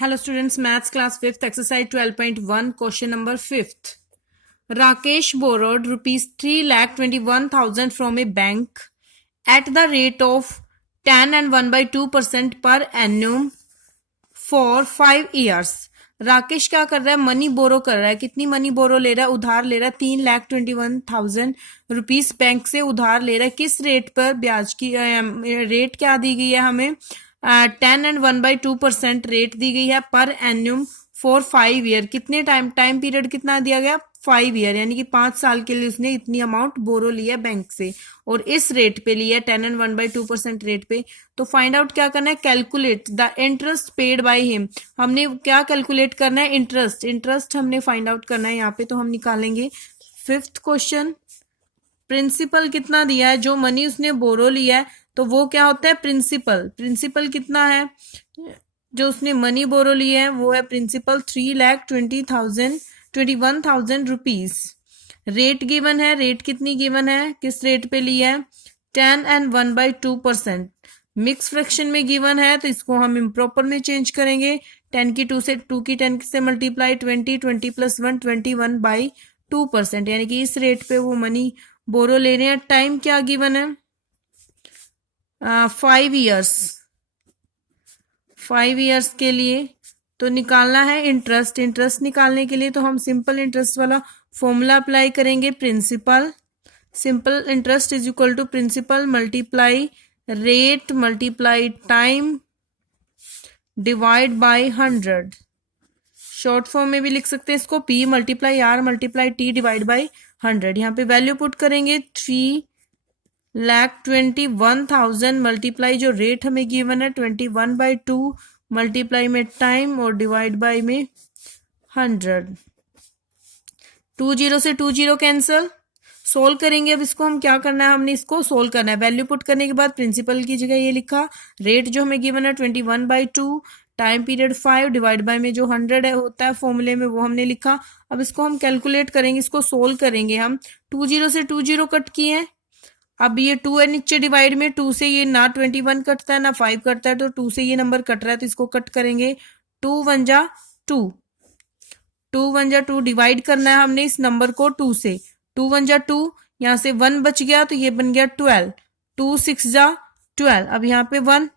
Hello students, maths class 5th exercise 12.1 question number 5th. Rakesh borrowed rupees 3,21,000 from a bank at the rate of 10 and 1/2% per annum for 5 years. Rakesh क्या कर रहा है? Money borrow कर रहा है. कितनी money borrow ले रहा है? उधार ले रहा है 3,21,000 रुपीज बैंक से उधार ले रहा है. किस रेट पर? ब्याज की रेट क्या दी गई है हमें? 10 and 1/2% रेट दी गई है पर एन्यूम फॉर 5 ईयर. कितने टाइम पीरियड कितना दिया गया? 5 ईयर, यानी कि 5 साल के लिए उसने इतनी अमाउंट बोरो लिया बैंक से और इस रेट पे लिया 10 and 1/2% रेट पे. तो फाइंड आउट क्या करना है? Calculate the interest paid by him. हमने क्या कैलकुलेट करना है? इंटरेस्ट हमने फाइंड आउट करना है यहाँ पे. तो हम निकालेंगे 5th क्वेश्चन. प्रिंसिपल कितना दिया है? जो मनी उसने बोरो लिया है तो वो क्या होता है? प्रिंसिपल कितना है? जो उसने मनी बोरो लिया है वो है प्रिंसिपल 3,21,000 रुपीज. रेट गिवन है. रेट कितनी गिवन है? किस रेट पे लिया है? 10 and 1/2%. मिक्स फ्रैक्शन में गिवन है तो इसको हम इम्प्रॉपर में चेंज करेंगे. 10 की 2 से 2 की 10 से मल्टीप्लाई 20 प्लस 1 21/2%, यानी कि इस रेट पे वो मनी बोरो ले रहे हैं. टाइम क्या गिवन है? 5 ईयर्स के लिए. तो निकालना है इंटरेस्ट निकालने के लिए तो हम सिंपल इंटरेस्ट वाला फॉर्मूला अप्लाई करेंगे. Simple interest is equal to principal multiply rate multiply time divide by 100. Short form में भी लिख सकते हैं इसको, P multiply R multiply T divide by 100. यहाँ पे वैल्यू पुट करेंगे 3,21,000 मल्टीप्लाई जो रेट हमें गिवन है 21/2 मल्टीप्लाई में टाइम और डिवाइड बाय में 100. 20 से 20 कैंसल. सोल्व करेंगे. अब इसको हम क्या करना है? हमने इसको सोल्व करना है. वैल्यू पुट करने के बाद प्रिंसिपल की जगह ये लिखा. रेट जो हमें गिवन है 21/2, टाइम पीरियड 5 डिवाइड बाय में जो 100 है होता है फॉर्मूले में वो हमने लिखा. अब इसको हम कैलकुलेट करेंगे. इसको सोल्व करेंगे हम. 20 से 20 कट किए हैं. अब ये 2 है नीचे डिवाइड में. 2 से ये ना 21 कटता है ना 5 कटता है, तो 2 से ये नंबर कट रहा है तो इसको कट करेंगे. 2 1 जा 2 डिवाइड करना है हमने इस नंबर को 2 से. 2 1 जा 2, यहाँ से 1 बच गया तो ये बन गया 12. 2 6 जा 12. अब यहाँ पे 1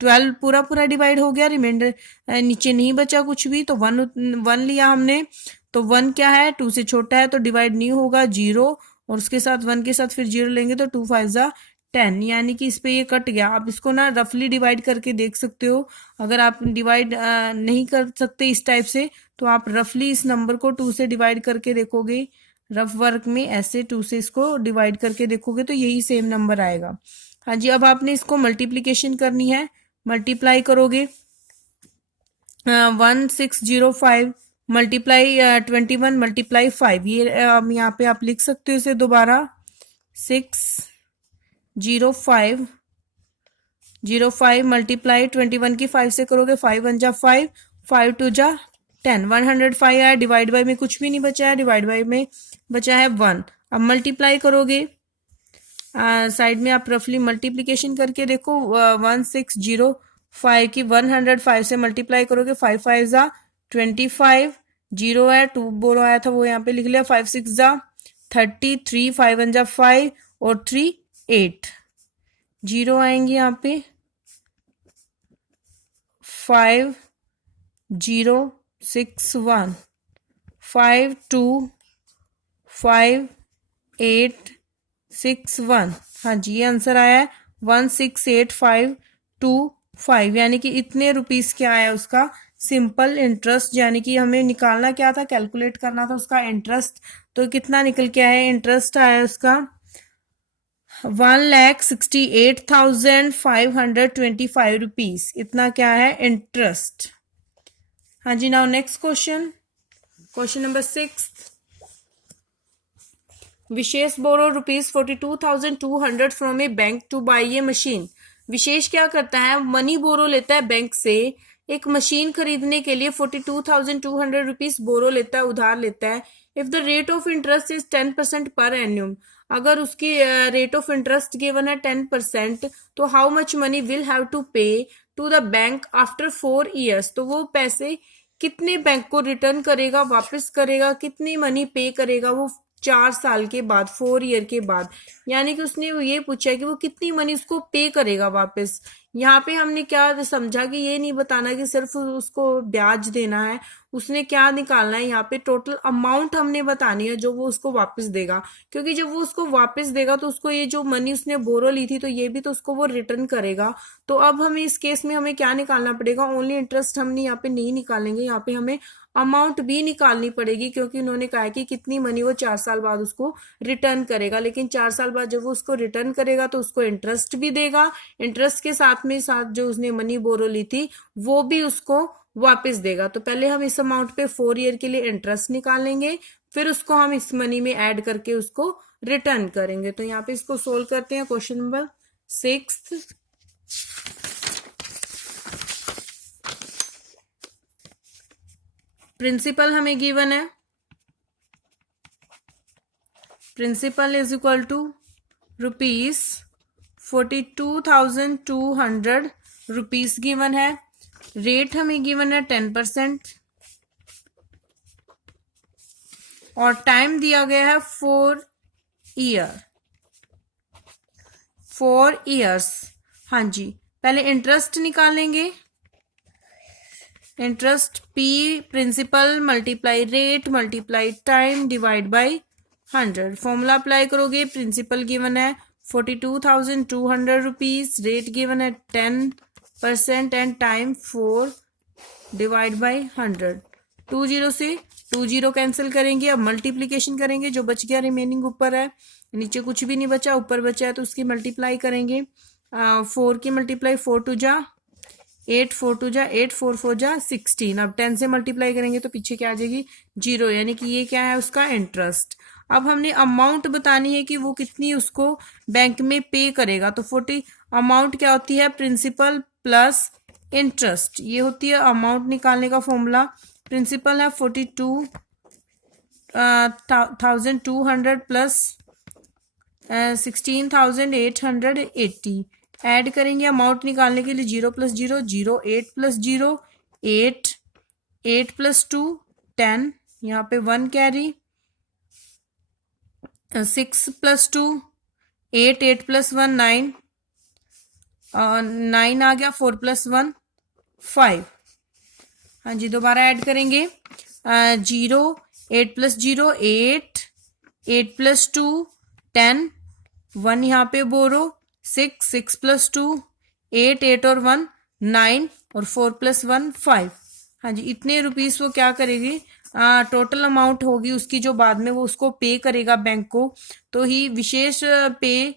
12 पूरा डिवाइड हो गया. रिमाइंडर नीचे नहीं बचा कुछ भी, तो 1 लिया हमने. तो 1 क्या है? 2 से छोटा है तो डिवाइड नहीं होगा. 0 और उसके साथ 1 के साथ फिर 0 लेंगे तो 2 5 जा 10, यानी कि इस पे ये कट गया. आप इसको ना रफली डिवाइड करके देख सकते हो. अगर आप डिवाइड नहीं कर सकते इस टाइप से तो आप रफली इस नंबर को 2 से डिवाइड करके देखोगे. रफ वर्क में ऐसे 2 से इसको डिवाइड करके देखोगे तो यही सेम नंबर आएगा. हाँ जी. अब आपने इसको मल्टीप्लीकेशन करनी है. मल्टीप्लाई करोगे 1605 मल्टीप्लाई 21 मल्टीप्लाई 5. ये यहाँ पे आप लिख सकते हो इसे दोबारा. 605 मल्टीप्लाई 21 की 5 से करोगे. 5 1 जा 5, 5 2 जा 10. 105 आया. डिवाइड बाय में कुछ भी नहीं बचा है. डिवाइड बाय में बचा है 1. अब मल्टीप्लाई करोगे. साइड में आप रफली मल्टीप्लीकेशन करके देखो. 1605 की 105 से मल्टीप्लाई करोगे. 5 5 जा 25. 0 है. 2 बोलो आया था वो यहाँ पे लिख लिया. 5 6 जा 33. 5 1 जा 5 और 3 8. 0 आएंगे यहाँ पे. 5 0 6 1 5 2 5 8 6 1. हाँ जी, ये आंसर आया है 168525, यानी कि इतने रुपीस क्या आया उसका? Simple interest. यानी कि हमें निकालना क्या था? कैलकुलेट करना था उसका इंटरेस्ट. तो कितना निकल के आया? इंटरेस्ट आया उसका 1,68,525 रुपीज. इतना क्या है? इंटरेस्ट. हाँ जी. Now next question number 6. Vishesh borrow rupees 42,200 from a bank to buy a machine. Vishesh क्या करता है? मनी बोरो लेता है बैंक से एक मशीन खरीदने के लिए. 42,200 रुपीज बोरो लेता है, उधार लेता है. If the rate of interest is 10% पर एन्यूम. अगर उसकी रेट ऑफ इंटरेस्ट गिवन है 10%, तो how much money will have to pay to the bank after 4 years, तो वो पैसे कितने बैंक को रिटर्न करेगा, वापस करेगा, कितनी मनी पे करेगा वो 4 साल के बाद, 4 year के बाद। यानी कि उसने ये पूछा है कि वो कितनी मनी उसको पे करेगा वापस। यहाँ पे हमने क्या समझा कि ये नहीं बताना कि सिर्फ उसको ब्याज देना है, उसने क्या निकालना है यहाँ पे, टोटल अमाउंट हमने बतानी है जो वो उसको वापस देगा। क्योंकि जब वो उसको वापस देगा तो उसको ये जो मनी उसने बोरो ली थी तो ये भी तो उसको वो रिटर्न करेगा। तो अब हमें इस केस में हमें क्या निकालना पड़ेगा, ओनली इंटरेस्ट हमने यहाँ पे नहीं निकालेंगे, यहाँ पे हमें अमाउंट भी निकालनी पड़ेगी। क्योंकि उन्होंने कहा है कि कितनी मनी वो 4 साल बाद उसको रिटर्न करेगा, लेकिन 4 साल बाद जब वो उसको रिटर्न करेगा तो उसको इंटरेस्ट भी देगा, इंटरेस्ट के साथ में साथ जो उसने मनी बोरो ली थी वो भी उसको वापस देगा। तो पहले हम इस अमाउंट पे 4 year के लिए इंटरेस्ट निकालेंगे, फिर उसको हम इस मनी में ऐड करके उसको रिटर्न करेंगे। तो यहाँ पे इसको सोल्व करते हैं। क्वेश्चन नंबर 6, प्रिंसिपल हमें गिवन है, principal is equal to ₹42,200 rupees given है। रेट हमें गिवन है 10% और टाइम दिया गया है 4 years। हाँ जी, पहले इंटरेस्ट निकालेंगे, interest P principal multiply rate multiply time divide by 100। Formula apply करोगे, प्रिंसिपल गिवन है 42,200 रुपीज, रेट गिवन है 10% एंड टाइम 4 डिवाइड बाय 100। 20 से 20 कैंसिल करेंगे, अब मल्टीप्लीकेशन करेंगे, जो बच गया रिमेनिंग ऊपर है, नीचे कुछ भी नहीं बचा, ऊपर बचा है तो उसकी मल्टीप्लाई करेंगे। 4 की मल्टीप्लाई 4 2 जा 8, 4 2 जा 8, 4 4 जा 16। अब 10 से मल्टीप्लाई करेंगे तो पीछे क्या आ जाएगी 0, यानी कि ये क्या है उसका इंटरेस्ट। अब हमने अमाउंट बतानी है कि वो कितनी उसको बैंक में पे करेगा। तो 40 अमाउंट क्या होती है, प्रिंसिपल प्लस इंटरेस्ट, ये होती है अमाउंट निकालने का फॉर्मूला। प्रिंसिपल है 42,200 प्लस 16,880, ऐड करेंगे अमाउंट निकालने के लिए, 0 + 0 0, 8 + 0 8, 8 + 2 10, यहाँ पे 1 कैरी, 6 + 2 8, 8 + 1 9, 9 आ गया, 4 + 1 5। हाँ जी, दोबारा ऐड करेंगे, 0 8 + 0 8, 8 + 2 10, 1 यहाँ पे बोरो, 6 6 + 2 8, 8 और 1 9 और 4 + 1 5। हाँ जी, इतने रुपीस वो क्या करेगी, टोटल अमाउंट होगी उसकी जो बाद में वो उसको पे करेगा बैंक को। तो ही विशेष पे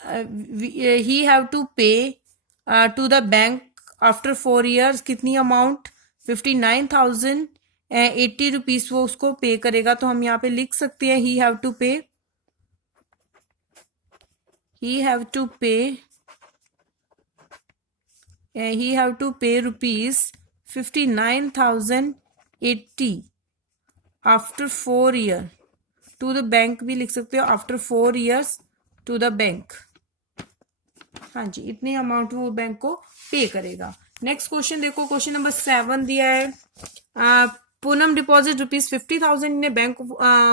he have to pay to the bank after 4 years, कितनी अमाउंट 59,080 रुपीज वो उसको पे करेगा। तो हम यहाँ पे लिख सकते हैं he have to pay rupees 59,080 after 4 year to the bank, भी लिख सकते हो after 4 years to the bank. हाँ जी, इतनी अमाउंट वो बैंक को पे करेगा। नेक्स्ट क्वेश्चन देखो, क्वेश्चन नंबर 7 दिया है, Poonam deposit ₹50,000 in a bank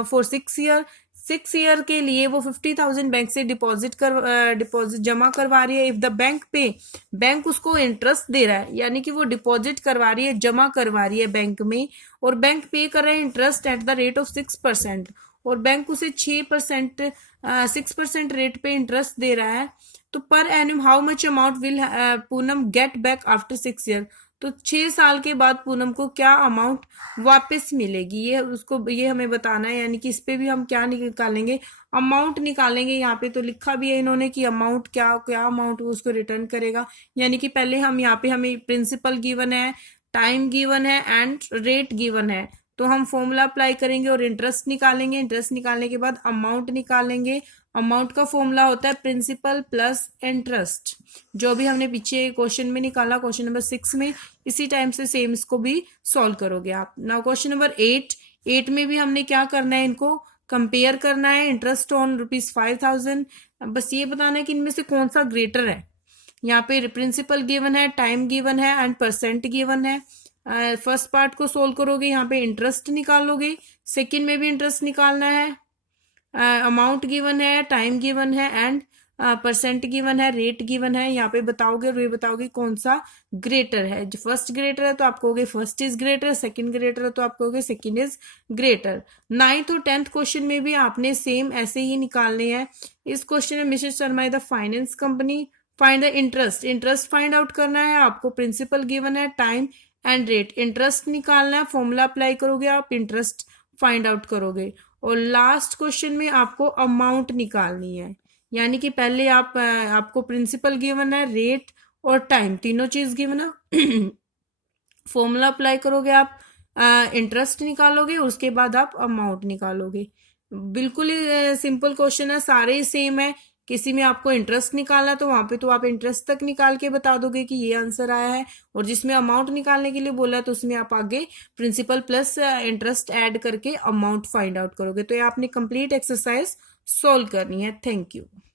for 6 year। 6 year के लिए वो 50,000 बैंक से डिपॉजिट जमा करवा रही है। इफ द बैंक पे, बैंक उसको इंटरेस्ट दे रहा है, यानी कि वो डिपॉजिट करवा रही है, जमा करवा रही है बैंक में, और बैंक पे कर रहा है interest at the rate of 6%, और बैंक उसे 6% रेट पे इंटरेस्ट दे रहा है। तो per annum how much amount will Poonam get back after 6 year। तो 6 साल के बाद पूनम को क्या अमाउंट वापस मिलेगी, ये हमें बताना है। यानी कि इस पे भी हम क्या निकालेंगे, अमाउंट निकालेंगे। यहाँ पे तो लिखा भी है इन्होंने कि अमाउंट क्या अमाउंट वो उसको रिटर्न करेगा। यानी कि पहले हम यहाँ पे हमें प्रिंसिपल गिवन है, टाइम गिवन है एंड रेट गिवन है, तो हम फॉर्मूला अप्लाई करेंगे और इंटरेस्ट निकालेंगे। इंटरेस्ट निकालने के बाद अमाउंट निकालेंगे। अमाउंट का फॉर्मूला होता है प्रिंसिपल प्लस इंटरेस्ट, जो भी हमने पीछे क्वेश्चन में निकाला, क्वेश्चन नंबर 6 में। इसी टाइम से सेम इसको भी सॉल्व करोगे आप। नाउ क्वेश्चन नंबर 8 में भी हमने क्या करना है, इनको कंपेयर करना है। इंटरेस्ट ऑन ₹5,000, बस ये बताना है कि इनमें से कौन सा ग्रेटर है। यहाँ पे प्रिंसिपल गिवन है, टाइम गिवन है एंड परसेंट गिवन है। फर्स्ट पार्ट को सोल्व करोगे, यहाँ पे इंटरेस्ट निकालोगे, सेकंड में भी इंटरेस्ट निकालना है, अमाउंट गिवन है, टाइम गिवन है एंड परसेंट गिवन है, रेट गिवन है। यहाँ पे बताओगे और ये बताओगे कौन सा ग्रेटर है। जो फर्स्ट ग्रेटर है तो आप कहोगे first is greater, second greater है तो आप कहोगे सेकंड इज ग्रेटर। 9th और 10th क्वेश्चन में भी आपने सेम ऐसे ही निकालने हैं। इस क्वेश्चन में Mrs Sharma is the finance company, find the interest, interest find out करना है आपको, प्रिंसिपल गिवन है, टाइम एंड रेट, इंटरेस्ट निकालना है, फॉर्मूला अप्लाई करोगे आप, इंटरेस्ट फाइंड आउट करोगे। और लास्ट क्वेश्चन में आपको अमाउंट निकालनी है, यानी कि पहले आपको प्रिंसिपल गिवन है, रेट और टाइम, तीनों चीज गिवन है। फॉर्मूला अप्लाई करोगे आप, इंटरेस्ट निकालोगे, उसके बाद आप अमाउंट निकालोगे। बिल्कुल ही सिंपल क्वेश्चन है, सारे ही सेम है। किसी में आपको इंटरेस्ट निकालना है तो वहां पे तो आप इंटरेस्ट तक निकाल के बता दोगे कि ये आंसर आया है, और जिसमें अमाउंट निकालने के लिए बोला है तो उसमें आप आगे प्रिंसिपल प्लस इंटरेस्ट ऐड करके अमाउंट फाइंड आउट करोगे। तो ये आपने कंप्लीट एक्सरसाइज सोल्व करनी है। Thank you.